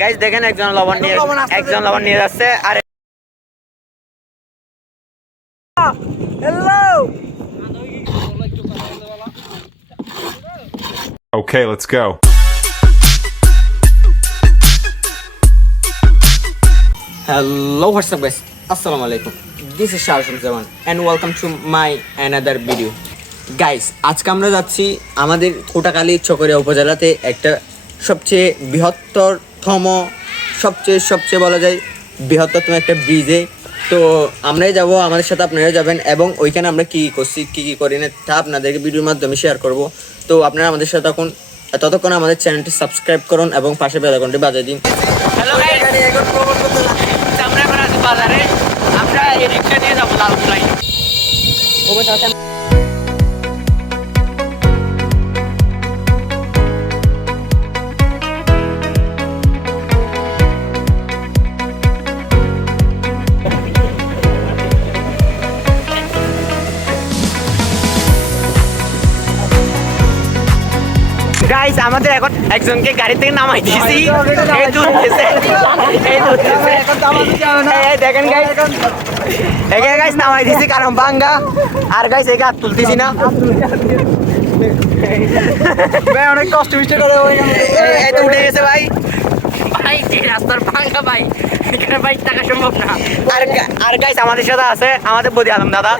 Guys দেখেন একজন লবণ নিয়ে যাচ্ছে আর hello Okay, let's go. Hello, what's up guys? Assalamu alaikum. This is Shah from Zaman and welcome to my another video. Guys, আজকে আমরা যাচ্ছি আমাদের কোটাখালী চকরিয়া উপজেলাতে একটা সবচেয়ে বৃহত্তরতম সবচেয়ে বলা যায় বৃহত্তরতম একটা ব্রিজে। তো আমরাই যাব, আমাদের সাথে আপনারা যাবেন এবং ওইখানে আমরা কী করছি কী করি না তা আপনাদেরকে ভিডিওর মাধ্যমে শেয়ার করব। তো আপনারা আমাদের সাথে ততক্ষণ আমাদের চ্যানেলটি সাবস্ক্রাইব করুন এবং পাশে বেল আইকনটি বাজিয়ে দিন। হ্যালো গাইস, আমরা এখন আছি বাজারে। আমরা এই রিক্সা নিয়ে যাবো লালপুরাই। গাইস আমাদের এখন একজনকে গাড়ি থেকে নামাই দিয়েছি, দেখেন গাইস, এখানে গাইস নামাই দিয়েছি কারণ বাঙ্গা। আর গাইস একে হাত তুলতেছি না, অনেক কষ্ট মিষ্টি করে উঠে গেছে ভাই। ভাই রাস্তার ভাঙ্গা ভাই, এখানে বাইক থাকা সম্ভব না। আর গাইস আমাদের সাথে আছে আমাদের বদি আলম দাদা।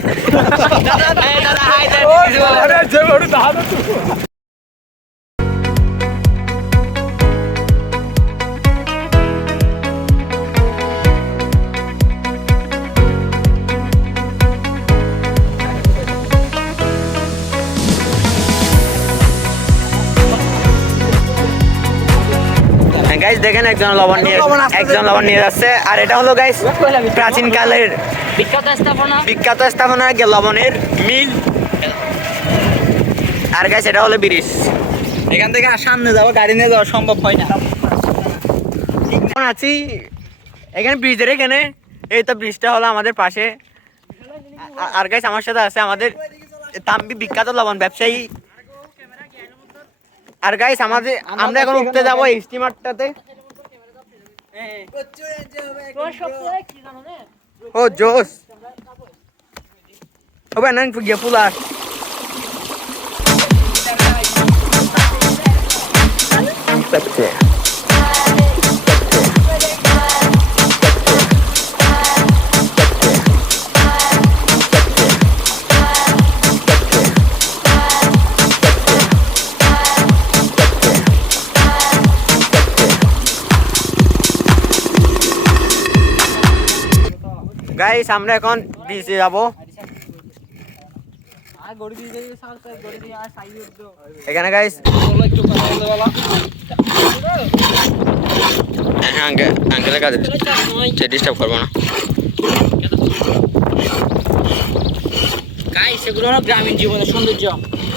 গাইস দেখেন একজন লবণ নিয়ে যাচ্ছে আর এটা হলো গাইস প্রাচীন কালের বিখ্যাত স্থাপনা লবণের মিল। আর গাইস এটা হলো ব্রিজ, এখান থেকে সামনে যাওয়া গাড়ি নিয়ে যাওয়া সম্ভব হয় না। আছি এখানে ব্রিজের এখানে, এই তো ব্রিজটা হলো আমাদের পাশে। আর গাইস আমার সাথে আছে আমাদের তাম্বি বিখ্যাত লবণ ব্যবসায়ী। আর গাইস আমরা এখন উঠতে যাবো এই স্টিমারটাতে। ও জোস হবে না গিয়ে পুলার। গাইস আমরা এখন ব্রিজে যাবো। এখানে গাইস আঙ্কেলের কাছে ডিস্টার্ব করবো না। গাইস এগুলো হলো গ্রামীণ জীবনের সৌন্দর্য,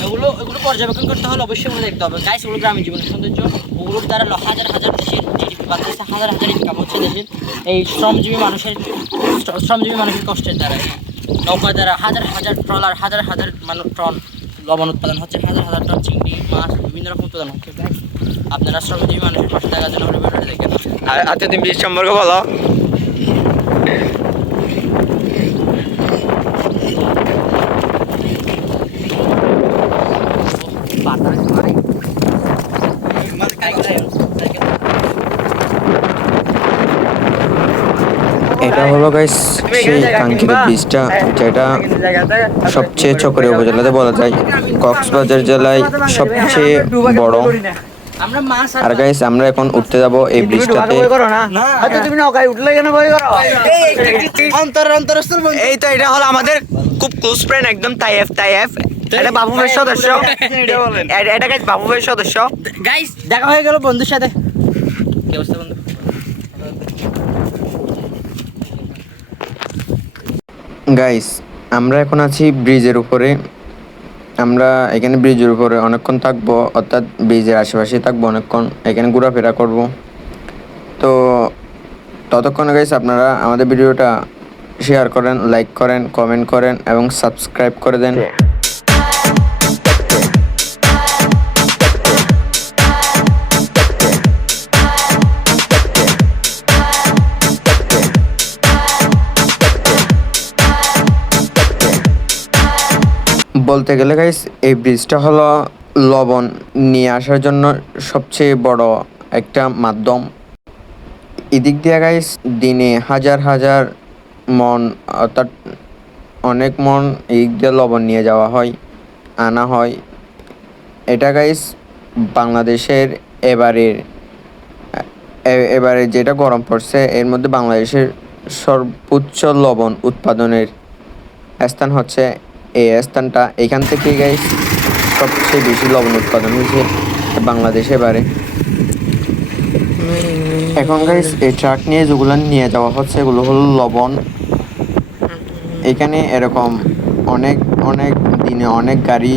এগুলো পর্যবেক্ষণ করতে হলে অবশ্যই মনে দেখতে হবে। গাইস এগুলো গ্রামীণ জীবনের সৌন্দর্য, ওগুলোর দ্বারা হাজার দেশের জিডিপি বাড়তেছে, হাজার ইনকাম হচ্ছে দেশের। এই শ্রমজীবী মানুষের কষ্টের দ্বারা নৌকা দ্বারা হাজার ট্রলার হাজার টন লবণ উৎপাদন হচ্ছে, হাজার টন চিংড়ি মাছ বিভিন্ন রকম উৎপাদন হচ্ছে। আপনারা শ্রমজীবী মানুষের পাশে থাকার জন্য ভিডিওটা দেখেন। আর আচ্ছা তুমি ব্রিজ সম্পর্কে বলো। এটা হলো গাইস সেই কাঙ্ক্ষিত ব্রিজটা, যেটা সবচেয়ে চকরিয়া উপজেলাতে বলা যায় কক্সবাজার জেলায় সবচেয়ে বড়। আর গাইস আমরা এখন উঠতে যাব এই ব্রিজটাতে। এই তো এটা হলো আমাদের খুব ক্লোজ ফ্রেন্ড একদম তাইফ। এটা বাবু ভাইয়ের সদস্য, এটা গাইস বাবু ভাইয়ের সদস্য। গাইস দেখা হয়ে গেল বন্ধুর সাথে। কি অবস্থা বন্ধু? গাইস আমরা এখন আছি ব্রিজের উপরে। আমরা এখানে ব্রিজের উপরে অনেকক্ষণ থাকবো, অর্থাৎ ব্রিজের আশেপাশে থাকবো অনেকক্ষণ, এখানে ঘোরাফেরা করব। তো ততক্ষণ গাইস আপনারা আমাদের ভিডিওটা শেয়ার করেন, লাইক করেন, কমেন্ট করেন এবং সাবস্ক্রাইব করে দেন। বলতে গেলে গাইস এই ব্রিজটা হলো লবণ নিয়ে আসার জন্য সবচেয়ে বড় একটা মাধ্যম। এদিক দিয়ে গাইস দিনে হাজার হাজার মন অর্থাৎ অনেক মন এদিক দিয়ে লবণ নিয়ে যাওয়া হয়, আনা হয়। এটা গাইস বাংলাদেশের এবারে যেটা গরম পড়ছে এর মধ্যে বাংলাদেশের সর্বোচ্চ লবণ উৎপাদনের স্থান হচ্ছে এই স্থানটা। এখান থেকে গাইস সবচেয়ে বেশি লবণ উৎপাদন হয়েছে বাংলাদেশে এবারে। এখন গাইস এই ট্রাক নিয়ে যেগুলো নিয়ে যাওয়া হচ্ছে এগুলো হলো লবণ। এখানে এরকম অনেক অনেক দিনে অনেক গাড়ি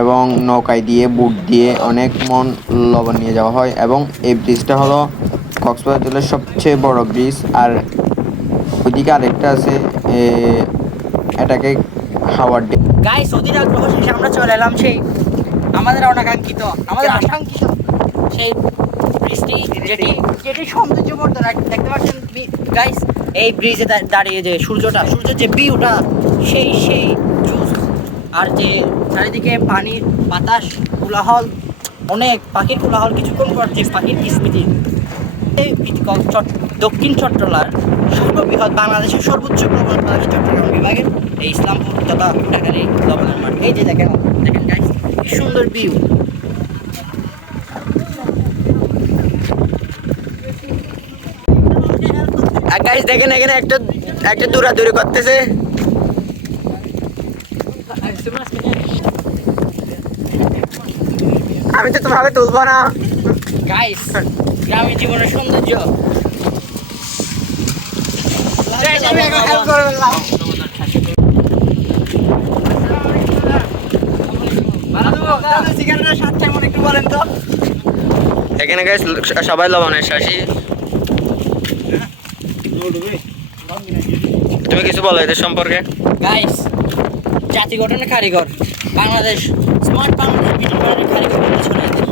এবং নৌকায় দিয়ে বুট দিয়ে অনেক মন লবণ নিয়ে যাওয়া হয় এবং এই ব্রিজটা হলো কক্সবাজার জেলার সবচেয়ে বড় ব্রিজ। আর ওইদিকে আরেকটা আছে এটাকে হাওয়ার ড্যাম। গাইস অধীর আগ্রহ শেষে আমরা চলে এলাম সেই আমাদের অনাকাঙ্ক্ষিত আমাদের আকাঙ্ক্ষিত সেই ব্রিজটি যেটি সৌন্দর্যবর্ধন। দেখতে পাচ্ছেন গাইস এই ব্রিজে দাঁড়িয়ে যে সূর্যের যে ভিউটা সেই জুস। আর যে চারিদিকে পানির বাতাস কোলাহল, অনেক পাখির কোলাহল, কিছুক্ষণ পর যে পাখির স্মৃতি। দক্ষিণ চট্টলার সর্ববৃহৎ বাংলাদেশের সর্বোচ্চ লবণ উৎপাদক চট্টগ্রাম বিভাগের এই ইসলামপুর তথা কোটাখালী লবণের মাঠ। এই যে দেখেন গাইস কি সুন্দর ভিউ। আর গাইস দেখেন এখানে একটা দৌড়াদৌড়ি করতেছে। আমি তো তোমাকে তুলবো না। গাইস গ্রামীণ জীবনের সৌন্দর্য। এখানে গাইস সবাই লবণের শাসি। তুমি কিছু বলো এদের সম্পর্কে? গাইস জাতি গঠনের কারিগর বাংলাদেশ, স্মার্ট বাংলাদেশ বিনিময়ের কারিগর পেছনে এদের।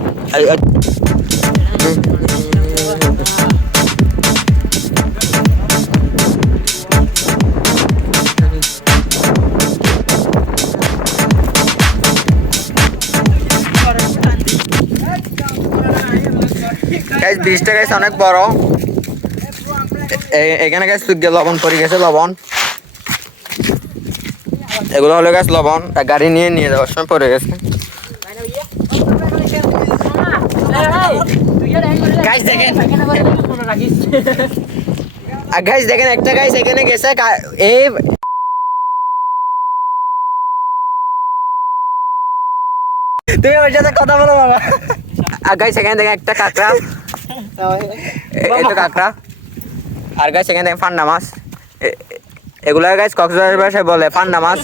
গাইস ব্রিজটা গাইস অনেক বড়। এখানে গাইস লবণ পড়ে গেছে, লবণ এগুলো হলো গাছ লবণ গাড়ি নিয়ে যাওয়ার সময় পড়ে গেছে। গাইস দেখেন একটা গাইস এখানে গেছে এই তুমি ওর সাথে কথা বলো বাবা। আর গাইস এখানে দেখেন একটা কাঁকড়া, এই তো কাঁকড়া। আর গাইস এখানে দেখেন ফান্ডা মাছ। এগুলো গাইস কক্সবাজার ভাষায় বলে ফান্ডা মাছ।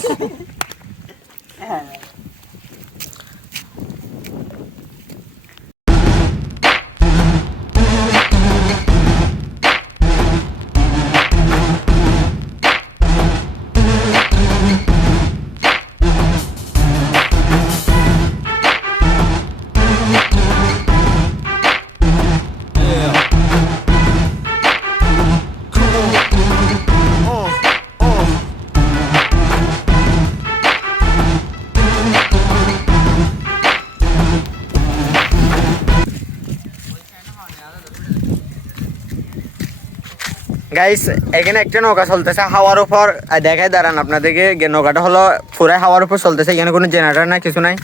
গাইস এখানে একটা নৌকা চলতেছে হাওয়ার উপর, দেখায় দাঁড়ান আপনাদেরকে। নৌকাটা হলো পুরাই হাওয়ার উপর চলতেছে, এখানে কোনো জেনারেটর না, কিছু নাই।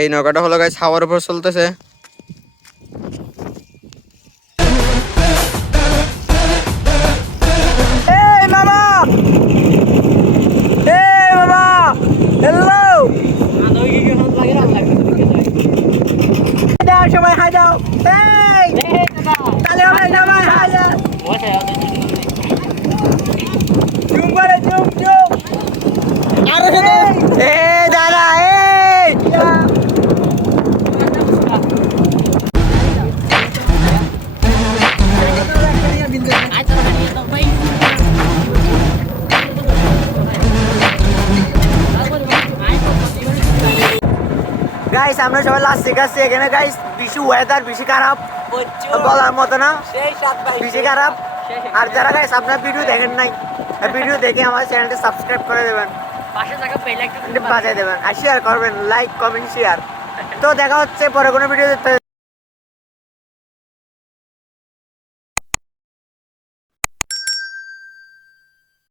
এই নৌকাটা হলো গাইস হাওয়ার উপর চলতেছে। এই মামা, হ্যালো সবাই হাই দাও। এই তাহলে হবে সবাই হাই দাও। জুম করে জুম আরো এই দাদা এই গাইস আমরা সবাই লাস্ট শিখাচ্ছি এখানে। গাইস বেশি ওয়েদার বেশি খারাপ বলার মতো না, বেশি খারাপ। আর যারা গাইস আপনার ভিডিও দেখেন নাই, ভিডিও দেখে আমার চ্যানেলটি সাবস্ক্রাইব করে দেবেন, পাশে থাকা বেল আইকনটি বাজায় দেবেন আর শেয়ার করবেন, লাইক কমেন্ট শেয়ার। তো দেখা হচ্ছে পরে কোনো ভিডিও